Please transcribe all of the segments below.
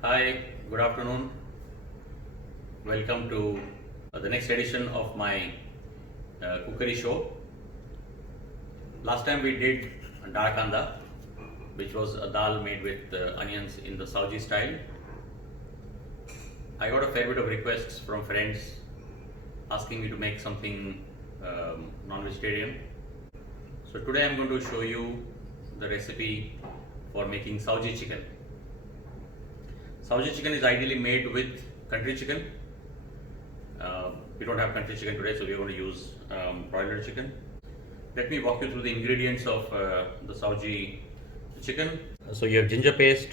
Hi, good afternoon. Welcome to the next edition of my cookery show. Last time we did dal kanda, which was a dal made with onions in the Saudi style. I got a fair bit of requests from friends asking me to make something non-vegetarian. So today I'm going to show you the recipe for making Saudi chicken. Saudi chicken is ideally made with country chicken. We don't have country chicken today, so we are going to use broiler chicken. Let me walk you through the ingredients of the Saudi chicken. So you have ginger paste,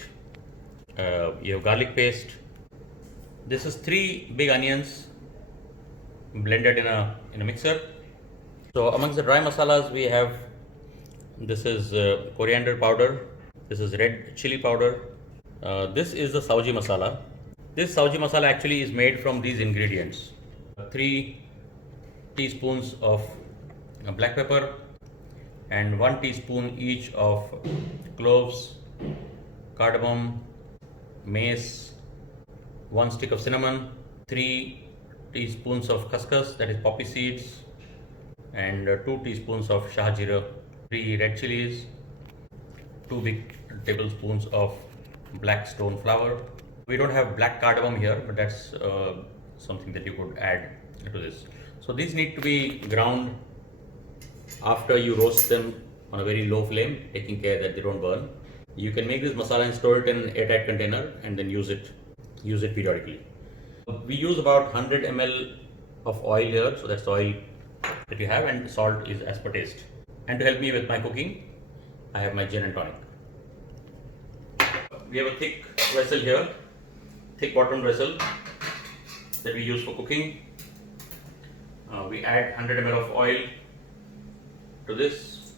you have garlic paste. This is 3 big onions blended in a mixer. So amongst the dry masalas we have, this is coriander powder, this is red chili powder, this is the Saudi masala. This Saudi masala actually is made from these ingredients: 3 teaspoons of black pepper and 1 teaspoon each of cloves, cardamom, mace, 1 stick of cinnamon, 3 teaspoons of khaskhas, that is poppy seeds, and 2 teaspoons of shah jeera, 3 red chilies, 2 big tablespoons of black stone flour. We don't have black cardamom here, but that's something that you could add to this. So these need to be ground after you roast them on a very low flame, taking care that they don't burn. You can make this masala and store it in an airtight container and then use it periodically. We use about 100 ml of oil here, so that's the oil that you have, and salt is as per taste. And to help me with my cooking, I have my gin and tonic. We have a thick vessel here, thick bottomed vessel that we use for cooking. We add 100 ml of oil to this,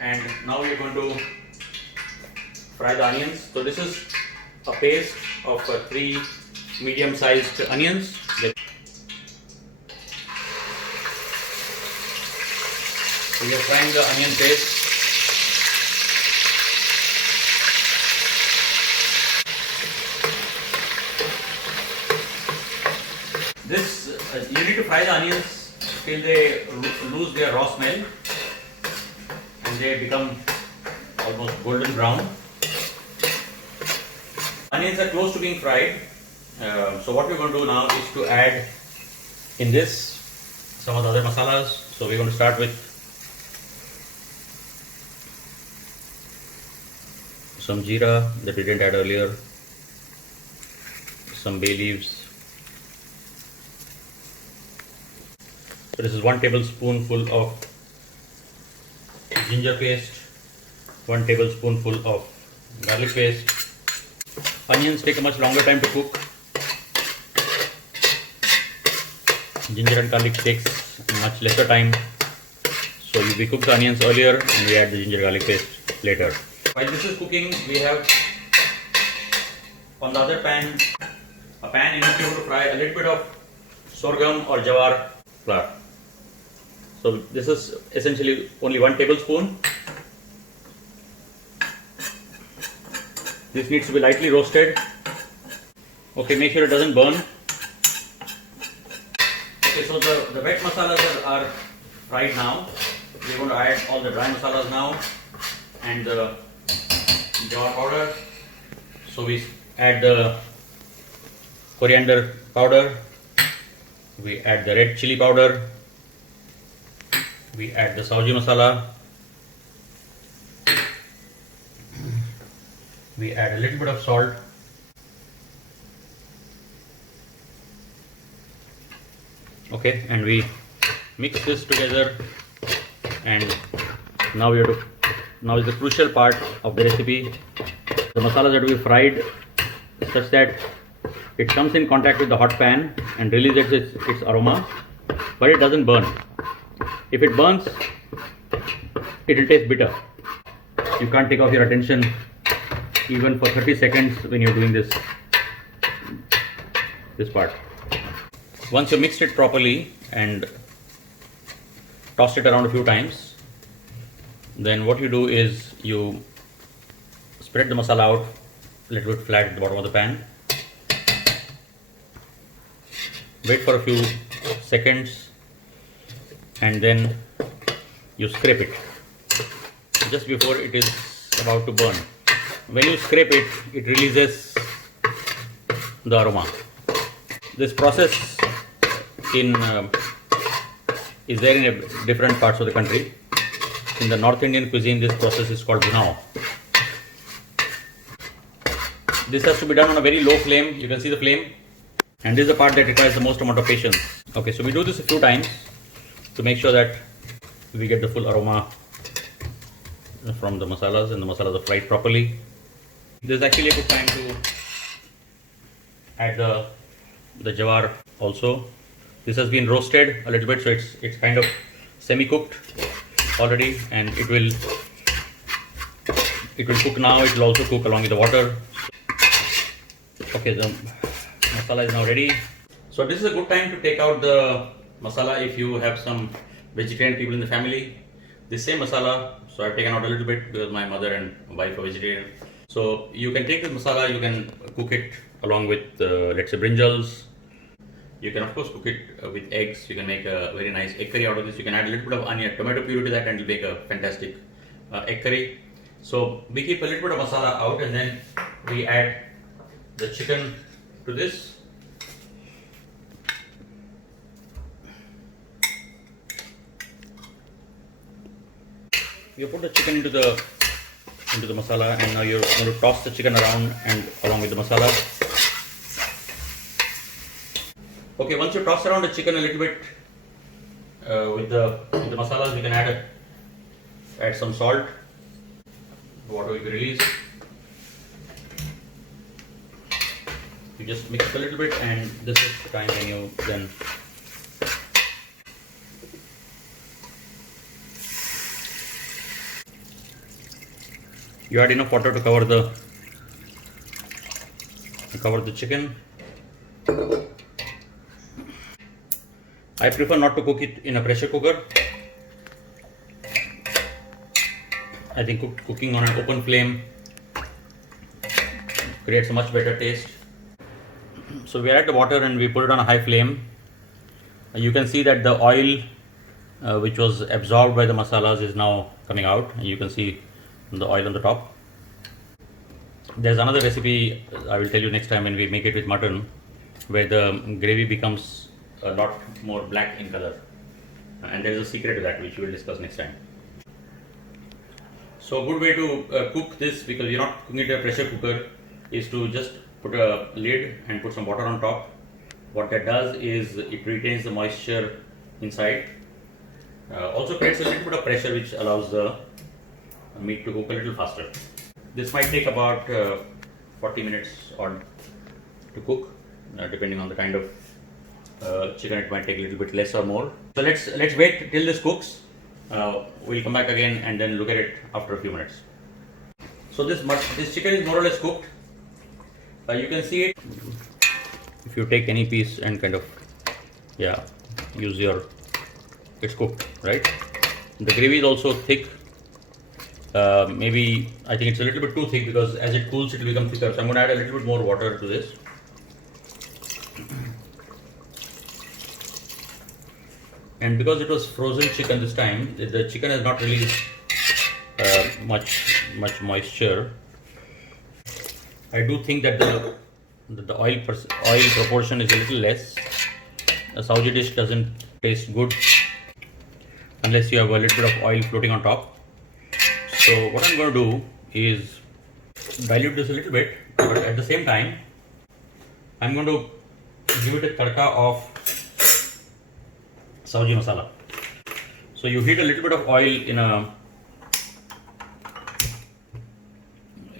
and now we are going to fry the onions. So this is a paste of 3 medium-sized onions. So we are frying the onion paste. This you need to fry the onions till they lose their raw smell and they become almost golden brown. Onions are close to being fried. So what we're going to do now is to add in this some of the other masalas. So we're going to start with some jeera that we didn't add earlier, some bay leaves. So this is 1 tablespoonful of ginger paste, 1 tablespoonful of garlic paste. Onions take a much longer time to cook. Ginger and garlic takes much lesser time. So we cook the onions earlier and we add the ginger garlic paste later. While this is cooking, we have on the other pan a pan in which we have to fry a little bit of sorghum or jawar flour. So this is essentially only 1 tablespoon. This needs to be lightly roasted. Okay, make sure it doesn't burn. Okay, so the wet masalas are fried now. We're going to add all the dry masalas now and the jawar powder. So we add the coriander powder, we add the red chili powder, we add the Saudi masala, we add a little bit of salt, okay, and we mix this together. And now now is the crucial part of the recipe. The masala that we fried such that it comes in contact with the hot pan and releases its aroma, but it doesn't burn. If it burns, it will taste bitter. You can't take off your attention even for 30 seconds when you're doing this part. Once you mixed it properly and tossed it around a few times, then what you do is you spread the masala out little bit flat at the bottom of the pan. Wait for a few seconds and then you scrape it just before it is about to burn. When you scrape it, it releases the aroma. This process is there in different parts of the country. In the North Indian cuisine, this process is called bhunao. This has to be done on a very low flame. You can see the flame, and this is the part that requires the most amount of patience. Okay, so we do this a few times to make sure that we get the full aroma from the masalas and the masalas are fried properly. This is actually a good time to add the jawar also. This has been roasted a little bit, so it's kind of semi-cooked already, and it will cook now. It will also cook along with the water. Okay, the masala is now ready. So this is a good time to take out the masala if you have some vegetarian people in the family. This same masala, so I've taken out a little bit because my mother and wife are vegetarian. So you can take this masala, you can cook it along with let's say brinjals. You can of course cook it with eggs. You can make a very nice egg curry out of this. You can add a little bit of onion, tomato puree to that, and it'll make a fantastic egg curry. So we keep a little bit of masala out, and then we add the chicken to this. You put the chicken into the masala, and now you're going to toss the chicken around and along with the masala. Okay, once you toss around the chicken a little bit with the masalas, you can add some salt. Water will be released. You just mix it a little bit, and this is the time when you then you add enough water to cover the chicken. I prefer not to cook it in a pressure cooker. I think cooking on an open flame creates a much better taste. So we add the water and we put it on a high flame. You can see that the oil which was absorbed by the masalas is now coming out, and you can see the oil on the top. There's another recipe I will tell you next time when we make it with mutton, where the gravy becomes a lot more black in color, and there's a secret to that which we will discuss next time. So a good way to cook this, because you're not cooking it in a pressure cooker, is to just put a lid and put some water on top. What that does is it retains the moisture inside. Also creates a little bit of pressure which allows the meat to cook a little faster. This might take about 40 minutes odd to cook, depending on the kind of chicken. It might take a little bit less or more. So let's wait till this cooks. We'll come back again and then look at it after a few minutes. So this chicken is more or less cooked. You can see it. If you take any piece and kind of it's cooked, right? The gravy is also thick. Maybe I think it's a little bit too thick, because as it cools it will become thicker. So I'm going to add a little bit more water to this. And because it was frozen chicken this time, the chicken has not released much moisture. I do think that the oil proportion is a little less. A Saoji dish doesn't taste good unless you have a little bit of oil floating on top. So what I'm going to do is dilute this a little bit, but at the same time I'm going to give it a tadka of Saoji masala. So you heat a little bit of oil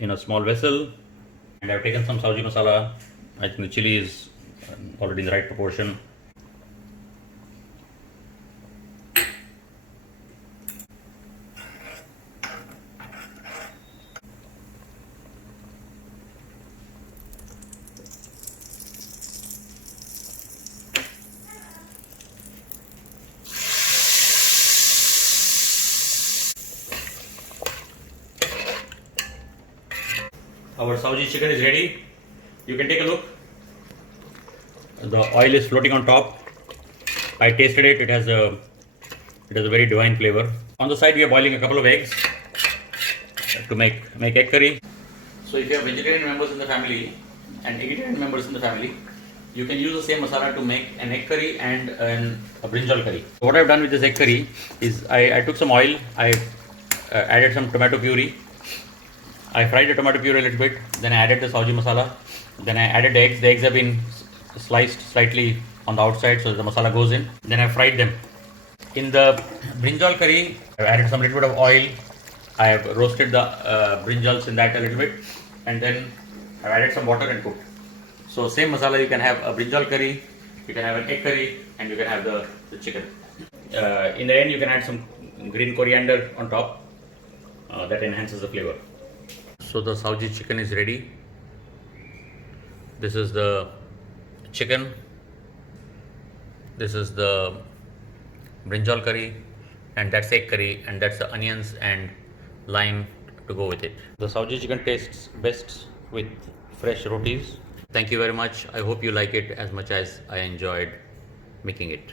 in a small vessel, and I've taken some Saoji masala. I think the chili is already in the right proportion. Our Saoji chicken is ready. You can take a look. The oil is floating on top. I tasted it. It has a very divine flavor. On the side, we are boiling a couple of eggs to make egg curry. So if you have vegetarian members in the family and vegetarian members in the family, you can use the same masala to make an egg curry and a brinjal curry. So what I've done with this egg curry is I took some oil, I added some tomato puree, I fried the tomato puree a little bit, then I added the Saoji masala, then I added the eggs. The eggs have been sliced slightly on the outside so that the masala goes in. Then I fried them. In the brinjal curry, I've added some little bit of oil. I have roasted the brinjals in that a little bit, and then I've added some water and cooked. So same masala, you can have a brinjal curry, you can have an egg curry, and you can have the chicken. In the end, you can add some green coriander on top. That enhances the flavor. So the Saoji chicken is ready. This is the chicken. This is the brinjal curry, and that's egg curry, and that's the onions and lime to go with it. The Saoji chicken tastes best with fresh rotis. Thank you very much. I hope you like it as much as I enjoyed making it.